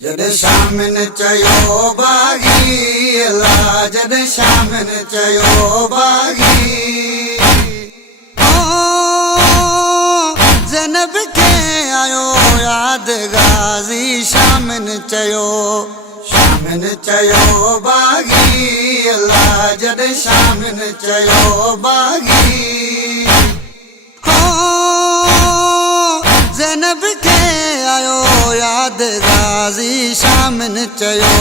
जद शामिन चयो बागी अल्लाह जद शामिन चयो बागी ज़ैनब के आयो याद गाज़ी शामिन चयो बागी अल्लाह जद शामिन चयो बागी ज़ैनब के आयो याद गाज़ी शामिन चयो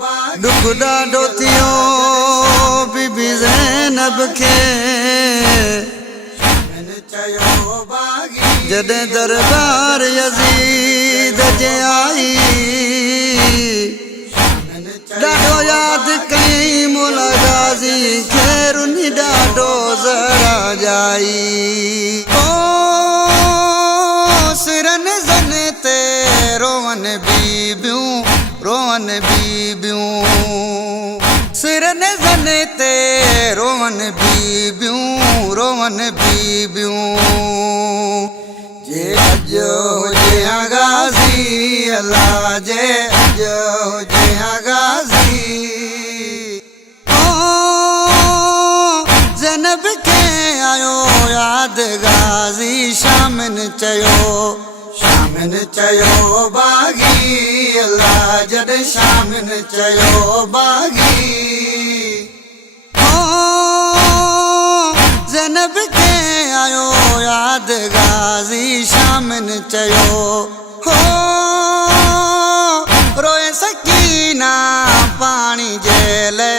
बागी दुख ॾाढो थियो बीबी ज़ैनब खे जॾहिं दरबार यज़ीद जे आई ॾाढो यादि कई मौला गाज़ी खे रुनी ॾाढो ज़रा जाई सिरन ज़न ते रोवन बीबियूं सिरन ज़न ते रोवन बीबियूं जे अज हुजे गाज़ी अल्लाह जे अज हुजे गाज़ी ज़ैनब के आयो याद गाज़ी शामिन चयो बागी अल्लाह जद शामिन चयो बागी ज़ैनब के आयो याद गाज़ी शामिन चयो रोए सकीना पानी जेले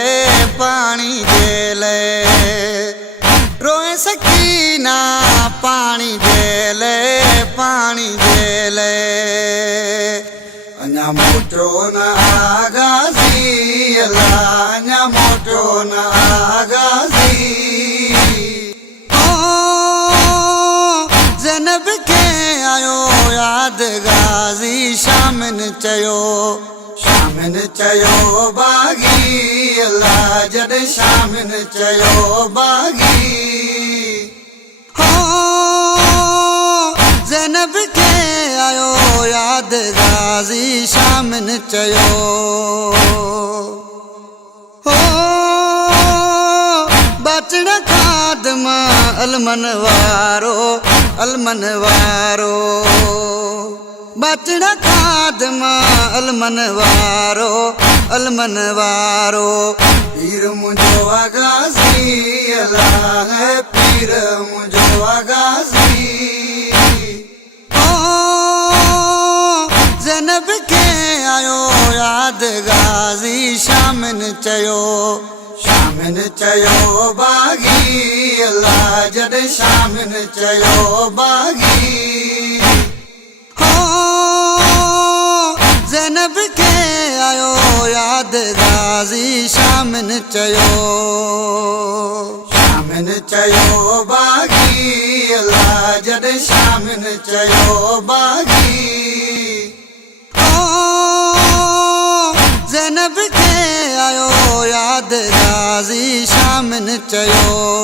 रोए सकीना पानी जेले अञा मोटो न गाज़ी अल्लाह अञा मोटो न गाज़ी ज़ैनब के आयो याद गाज़ी शामिन चयो बागी अल्लाह जद शामिन चयो बागी ज़ैनब के आयो याद गाज़ी शामिन चयो बचण खादम अलमन वारो बचण खादम अलमन वारो पीर मुझो गाज़ी अल्लाह पीर मुझो गाज़ी ज़ैनब के आयो याद गाज़ी शामिन चयो बागी अल्लाह जद शामिन चयो बागी ज़ैनब के आयो याद गाज़ी शामिन चयो बागी अल्लाह जद शामिन चयो बागी ज़ैनब के आयो याद गाज़ी शामिन चयो